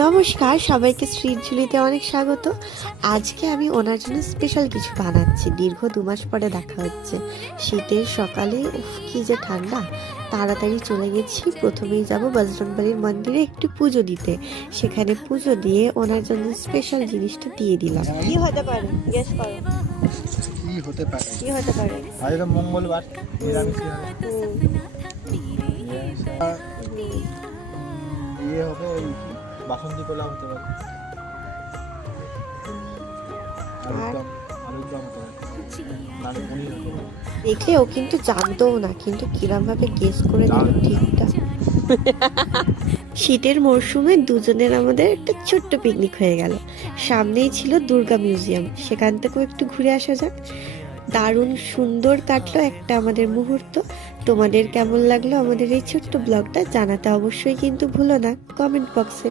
নমস্কার, সবাইকে স্ট্রিট ঝুলিতে অনেক স্বাগত। আজকে আমি ওনার জন্য স্পেশাল কিছু বানাচ্ছি। দীর্ঘ 2 মাস পরে দেখা হচ্ছে। শীতের সকালে উফ কি যে ঠান্ডা। তাড়াতাড়ি চলে গেছি। প্রথমেই যাব বজরংবলির মন্দিরে একটু পুজো দিতে। সেখানে পুজো দিয়ে ওনার জন্য স্পেশাল জিনিসটা দিয়ে দিলাম। কি হতে পারে গেস করো। কি হতে পারে? কি হতে পারে? আজ তো মঙ্গলবার, নিরামিষ হবে। ইয়ে হবে, ওই বাসন্তী পোলাও হতে পারে, আলুর আর দম, আলুর দম হতে পারে, নাহলে পনির হতে পারে। দেখলে ও কিন্তু জানতোও না, কিন্তু কিরম ভাবে গেস করে দিল ঠিকঠাক। শীতের মরশুমে দুজনের আমাদের একটা ছোট্ট পিকনিক হয়ে গেল। সামনেই ছিল দুর্গা মিউজিয়াম, সেখান থেকেও একটু ঘুরে আসা যাক। দারুণ সুন্দর কাটলো একটা আমাদের মুহূর্ত। তোমাদের কেমন লাগলো আমাদের এই ছোট্ট ব্লগটা জানাতে অবশ্যই কিন্তু ভুলো না কমেন্ট বক্সে।